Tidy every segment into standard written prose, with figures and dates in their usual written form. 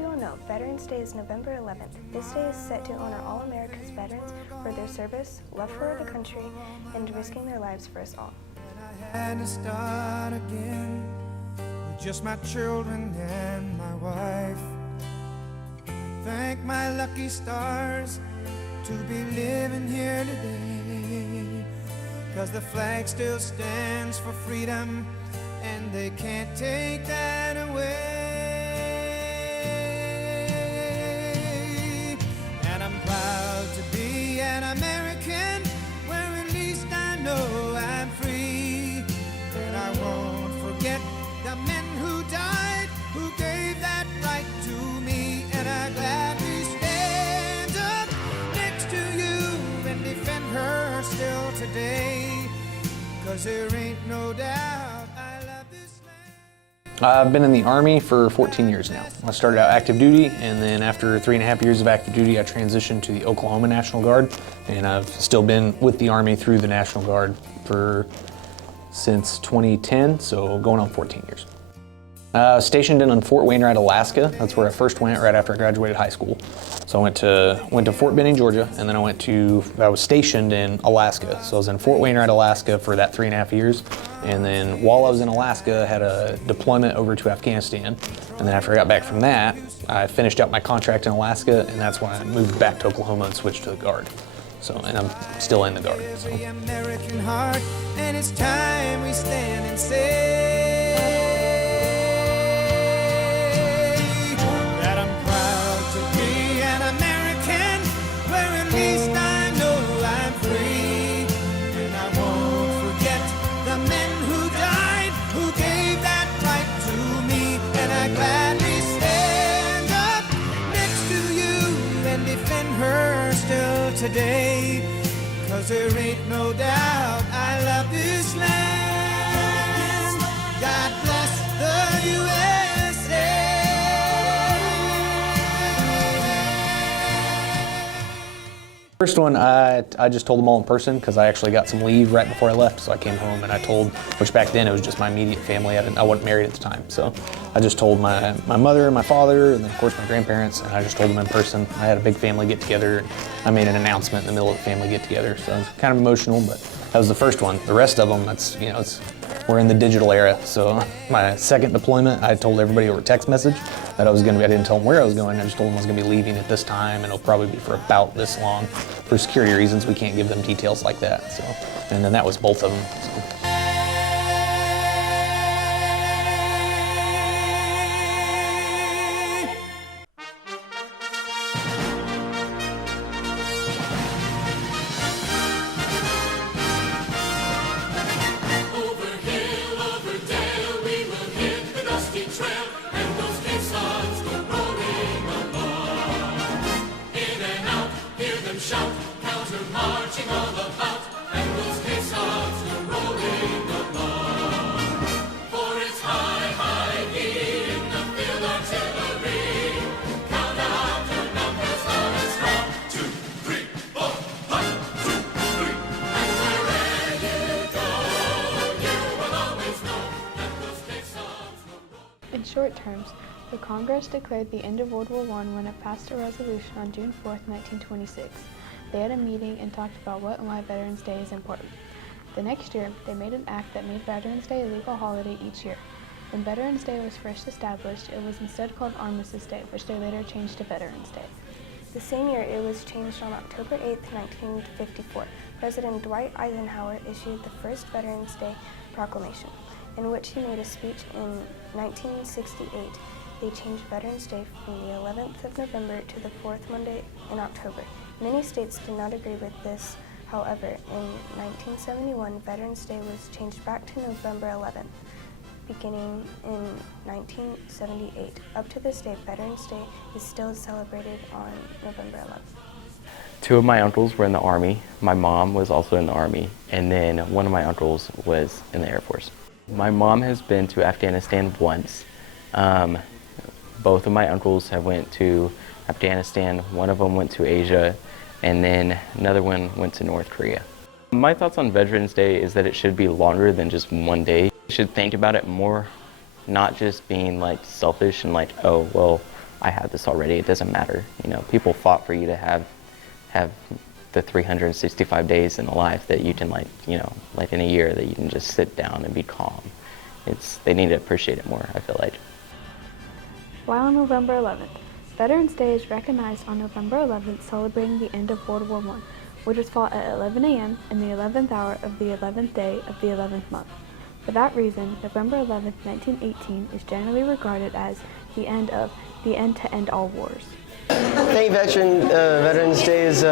you all know, Veterans Day is November 11th. This day is set to honor all America's veterans for their service, love for the country, and risking their lives for us all. I had to start again with just my children and my wife. Thank my lucky stars to be living here today, 'cause the flag still stands for freedom and they can't take that away. And I'm proud to be an American, where at least I know I'm free. And I won't forget the men who died, who gave that right to me. And I gladly stand up next to you and defend her still today, 'cause there ain't no doubt I love this land. I've been in the Army for 14 years now. I started out active duty, and then after 3.5 years of active duty, I transitioned to the Oklahoma National Guard, and I've still been with the Army through the National Guard since 2010, so going on 14 years. Stationed in Fort Wainwright, Alaska. That's where I first went right after I graduated high school. So I went to Fort Benning, Georgia, and then I was stationed in Alaska. So I was in Fort Wainwright, Alaska for that 3.5 years. And then while I was in Alaska, I had a deployment over to Afghanistan. And then after I got back from that, I finished out my contract in Alaska, and that's when I moved back to Oklahoma and switched to the Guard. And I'm still in the Guard. So. American heart, and it's time we stand and say that I'm proud to be an American, where at least I know I'm free. And I won't forget the men who died, who gave that right to me. And I gladly stand up next to you and defend her still today, 'cause there ain't no doubt I love this land. God bless the USA. First one, I just told them all in person because I actually got some leave right before I left, so I came home and I told, which back then it was just my immediate family. I wasn't married at the time, so I just told my mother and my father, and then of course my grandparents, and I just told them in person. I had a big family get together. I made an announcement in the middle of the family get together, so it was kind of emotional, but that was the first one. The rest of them, we're in the digital era. So my second deployment, I told everybody over text message that I didn't tell them where I was going. I just told them I was going to be leaving at this time, and it'll probably be for about this long. For security reasons, we can't give them details like that. So, and then that was both of them. So. Shout, counter marching all about, and those caissons go rolling along. For it's high, high in the field artillery. Count out your numbers loud and strong. 2, 3, 4, 1, 2, 3. And wherever you go, you will always know that those caissons go rolling. In short terms, the Congress declared the end of World War I when it passed a resolution on June 4th, 1926. They had a meeting and talked about what and why Veterans Day is important. The next year, they made an act that made Veterans Day a legal holiday each year. When Veterans Day was first established, it was instead called Armistice Day, which they later changed to Veterans Day. The same year, it was changed on October 8th, 1954. President Dwight Eisenhower issued the first Veterans Day proclamation, in which he made a speech in 1968. They changed Veterans Day from the 11th of November to the 4th Monday in October. Many states did not agree with this. However, in 1971, Veterans Day was changed back to November 11th, beginning in 1978. Up to this day, Veterans Day is still celebrated on November 11th. 2 of my uncles were in the Army. My mom was also in the Army, and then one of my uncles was in the Air Force. My mom has been to Afghanistan once. Both of my uncles have went to Afghanistan. One of them went to Asia, and then another one went to North Korea. My thoughts on Veterans Day is that it should be longer than just one day. You should think about it more, not just being like selfish and like, oh, well, I have this already, it doesn't matter. You know, people fought for you to have the 365 days in a life that you can, like, you know, like in a year that you can just sit down and be calm. They need to appreciate it more, I feel like. While on November 11th, Veterans Day is recognized on November 11th, celebrating the end of World War I, which was fought at 11 a.m. in the 11th hour of the 11th day of the 11th month. For that reason, November 11th, 1918 is generally regarded as the end to end all wars. I think Veterans Day is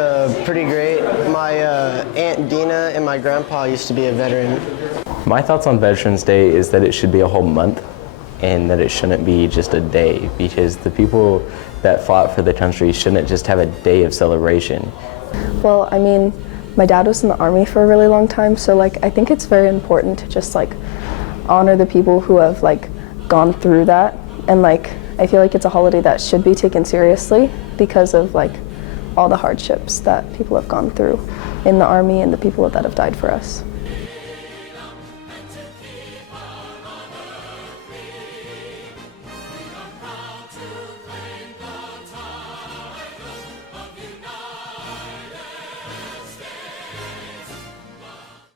pretty great. My Aunt Dina and my grandpa used to be a veteran. My thoughts on Veterans Day is that it should be a whole month and that it shouldn't be just a day, because the people that fought for the country shouldn't just have a day of celebration. Well, I mean, my dad was in the Army for a really long time, so like I think it's very important to just like honor the people who have like gone through that, and like I feel like it's a holiday that should be taken seriously because of like all the hardships that people have gone through in the Army and the people that have died for us.